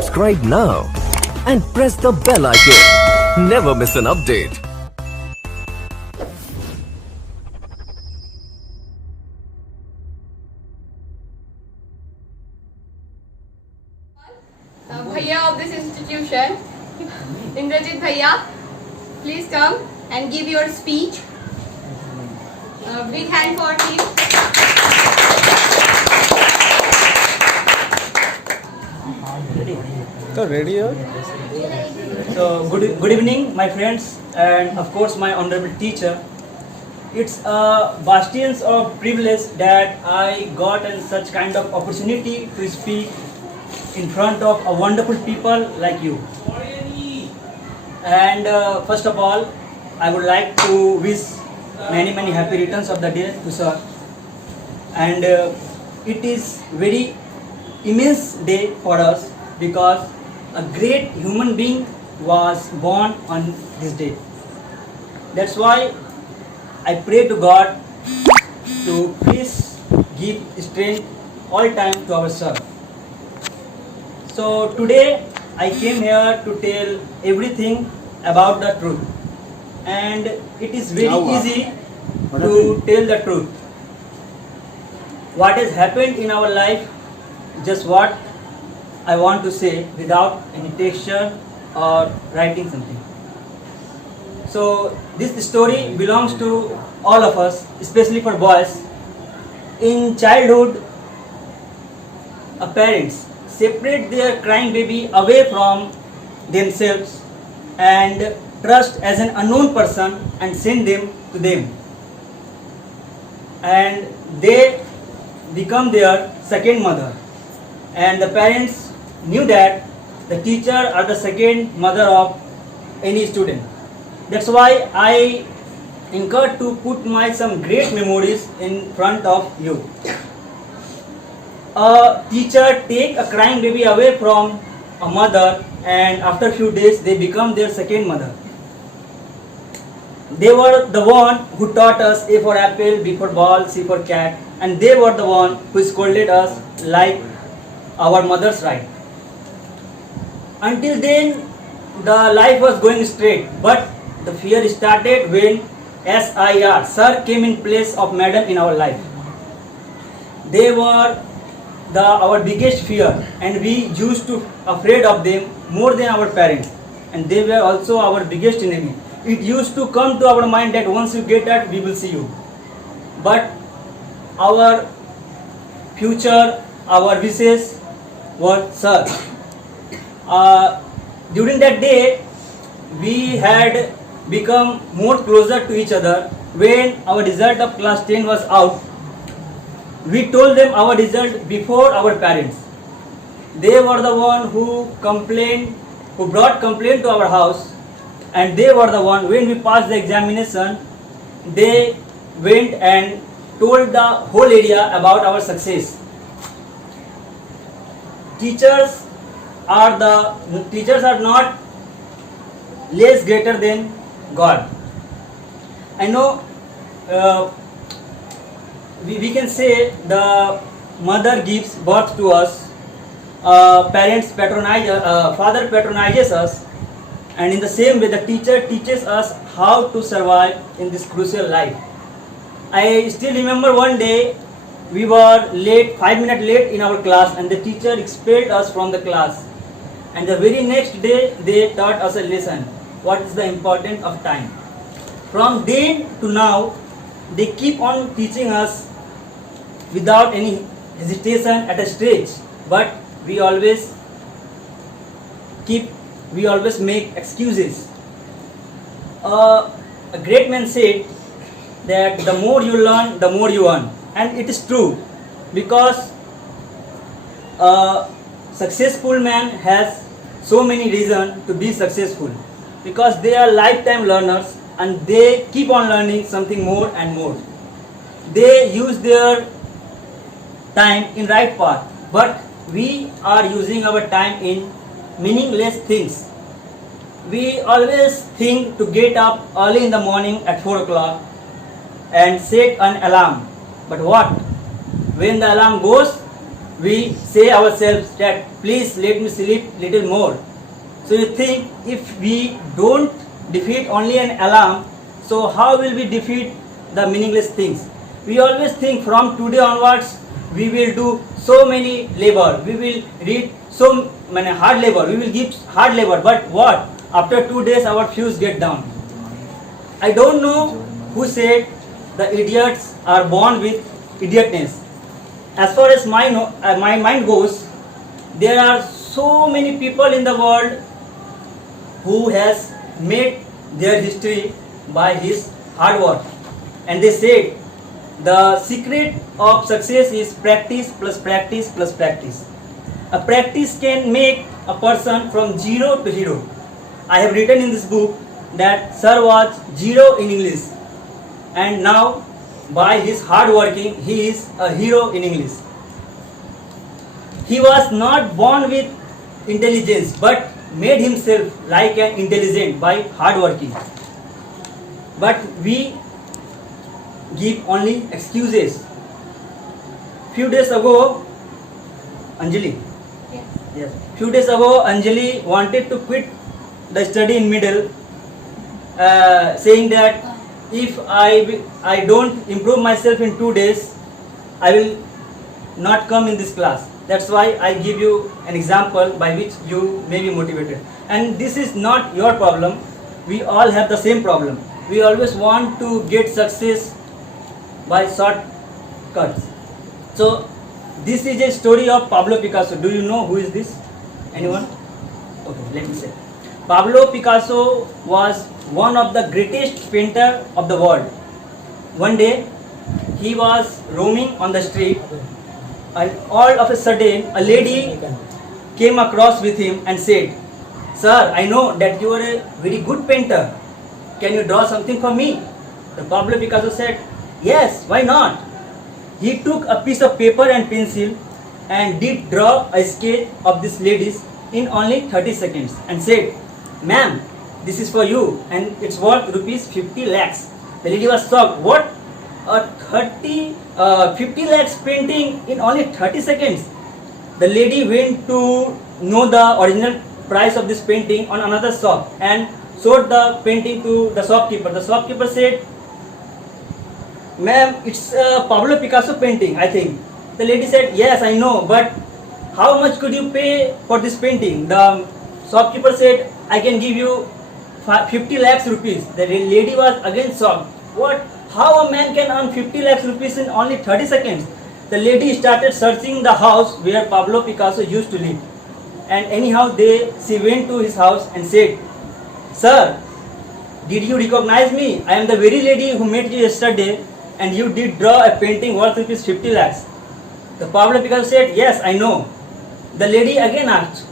Subscribe now and press the bell icon. Never miss an update. Bhaiya of this institution, Indrajit Bhaiya, please come and give your speech. Big hand for him. So good evening, my friends, and of course my honorable teacher. It's a bastion of privilege that I got in such kind of opportunity to speak in front of a wonderful people like you. And first of all, I would like to wish many happy returns of the day to sir. And it is very immense day for us because a great human being was born on this day. That's why I pray to God to please give strength all time to our sir. So today I came here to tell everything about the truth, and it is very easy to tell the truth. What has happened in our life, just what I want to say without any texture or writing something. So this story belongs to all of us, especially for boys. In childhood, parents separate their crying baby away from themselves and trust as an unknown person and send them to them. And they become their second mother. And the parents knew that the teacher are the second mother of any student. That's why I incur to put my some great memories in front of you. A teacher take a crying baby away from a mother, and after few days they become their second mother. They were the one who taught us A for apple, B for ball, C for cat, and they were the one who scolded us like our mothers right. Until then, the life was going straight, but the fear started when SIR, sir, came in place of madam in our life. They were our biggest fear, and we used to afraid of them more than our parents, and they were also our biggest enemy. It used to come to our mind that once you get that, we will see you. But our future, our wishes were sir. During that day, we had become more closer to each other. When our result of class 10 was out, we told them our result before our parents. They were the one who brought complaint to our house, and they were the one, when we passed the examination, they went and told the whole area about our success. Teachers are not less greater than God. I know we can say the mother gives birth to us, father patronizes us, and in the same way the teacher teaches us how to survive in this crucial life. I still remember one day we were late, 5 minutes late in our class, and the teacher expelled us from the class. And the very next day they taught us a lesson, what is the importance of time. From then to now, they keep on teaching us without any hesitation at a stage, but we always make excuses. A great man said that the more you learn, the more you earn, and it is true, because a successful man has so many reasons to be successful, because they are lifetime learners and they keep on learning something more and more. They use their time in right path, but we are using our time in meaningless things. We always think to get up early in the morning at 4 o'clock and set an alarm. But what? When the alarm goes, we say ourselves that please let me sleep little more. So you think if we don't defeat only an alarm, so how will we defeat the meaningless things? We always think from today onwards we will do so many labor, we will read so many hard labor, we will give hard labor, but what? After 2 days our fuse get down. I don't know who said the idiots are born with idiotness. As far as my mind goes, there are so many people in the world who has made their history by his hard work, and they said the secret of success is practice plus practice plus practice. A practice can make a person from zero to hero. I have written in this book that Sir was zero in English, and now by his hard working he is a hero in English. He was not born with intelligence but made himself like an intelligent by hard working. But we give only excuses. Few days ago, Anjali. Yes. Few days ago, Anjali wanted to quit the study in middle, saying that if I don't improve myself in 2 days, I will not come in this class. That's why I give you an example by which you may be motivated. And this is not your problem. We all have the same problem. We always want to get success by shortcuts. So this is a story of Pablo Picasso. Do you know who is this? Anyone? Okay, let me say. Pablo Picasso was one of the greatest painter of the world. One day he was roaming on the street, and all of a sudden a lady came across with him and said, "Sir, I know that you are a very good painter. Can you draw something for me?" The Pablo Picasso said, "Yes, why not?" He took a piece of paper and pencil and did draw a sketch of this lady's in only 30 seconds and said, "Ma'am, this is for you and it's worth rupees 50 lakhs. The lady was shocked. What? A 50 lakhs painting in only 30 seconds. The lady went to know the original price of this painting on another shop and showed the painting to the shopkeeper. The shopkeeper said, "Ma'am, it's a Pablo Picasso painting, I think." The lady said, "Yes, I know, but how much could you pay for this painting?" The shopkeeper said, "I can give you 50 lakhs rupees. The lady was again shocked. What? How a man can earn 50 lakhs rupees in only 30 seconds? The lady started searching the house where Pablo Picasso used to live. And anyhow, she went to his house and said, "Sir, did you recognize me? I am the very lady who met you yesterday and you did draw a painting worth rupees 50 lakhs. The Pablo Picasso said, "Yes, I know." The lady again asked,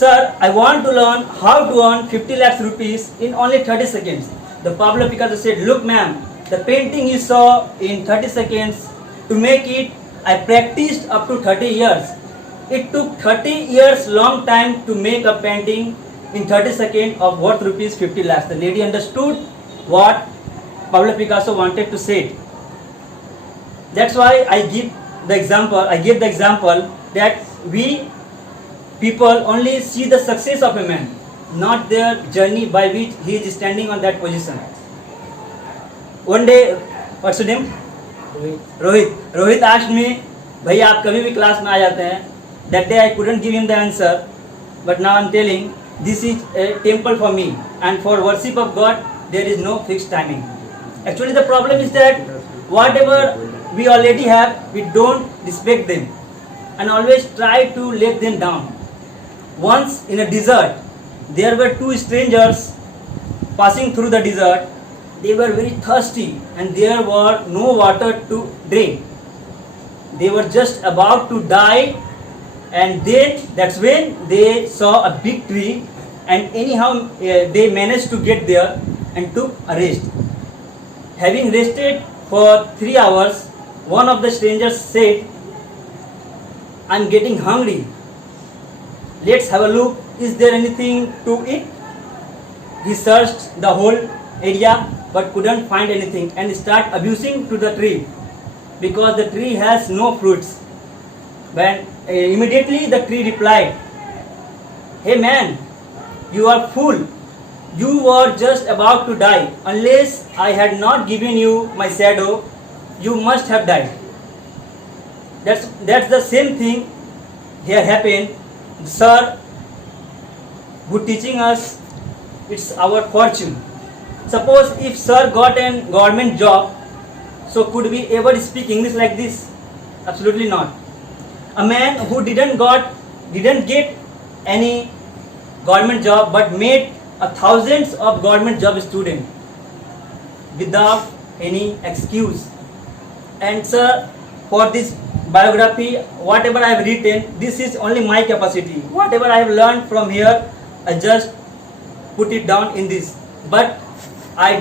"Sir, I want to learn how to earn 50 lakhs rupees in only 30 seconds. The Pablo Picasso said, "Look, ma'am, the painting you saw in 30 seconds, to make it, I practiced up to 30 years. It took 30 years long time to make a painting in 30 seconds of worth rupees 50 lakhs. The lady understood what Pablo Picasso wanted to say. That's why I give the example that we people only see the success of a man, not their journey by which he is standing on that position. One day, what's your name? Rohit asked me, "Bhaiya, आप कभी भी class में आ जाते हैं." That day I couldn't give him the answer, but now I'm telling, this is a temple for me, and for worship of God there is no fixed timing. Actually, the problem is that whatever we already have, we don't respect them and always try to let them down. Once in a desert, there were two strangers passing through the desert. They were very thirsty and there were no water to drink. They were just about to die, and then that's when they saw a big tree, and anyhow they managed to get there and took a rest. Having rested for 3 hours, one of the strangers said, "I'm getting hungry. Let's have a look. Is there anything to eat?" He searched the whole area but couldn't find anything and started abusing to the tree because the tree has no fruits. When immediately the tree replied, "Hey man, you are fool. You were just about to die. Unless I had not given you my shadow, you must have died." That's the same thing here happened. Sir, who teaching us it's our fortune. Suppose if sir got a government job, so could we ever speak English like this? Absolutely not. A man who didn't get any government job but made thousands of government job student without any excuse. And sir, for this biography, whatever I have written, this is only my capacity. Whatever I have learned from here, I just put it down in this. But I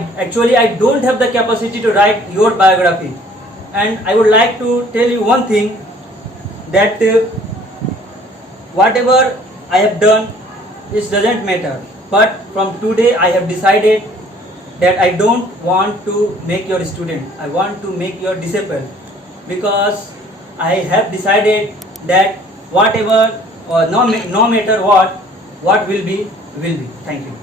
don't have the capacity to write your biography. And I would like to tell you one thing, that whatever I have done, it doesn't matter. But from today I have decided that I don't want to make your student. I want to make your disciple, because I have decided that whatever or no matter what will be will be. Thank you.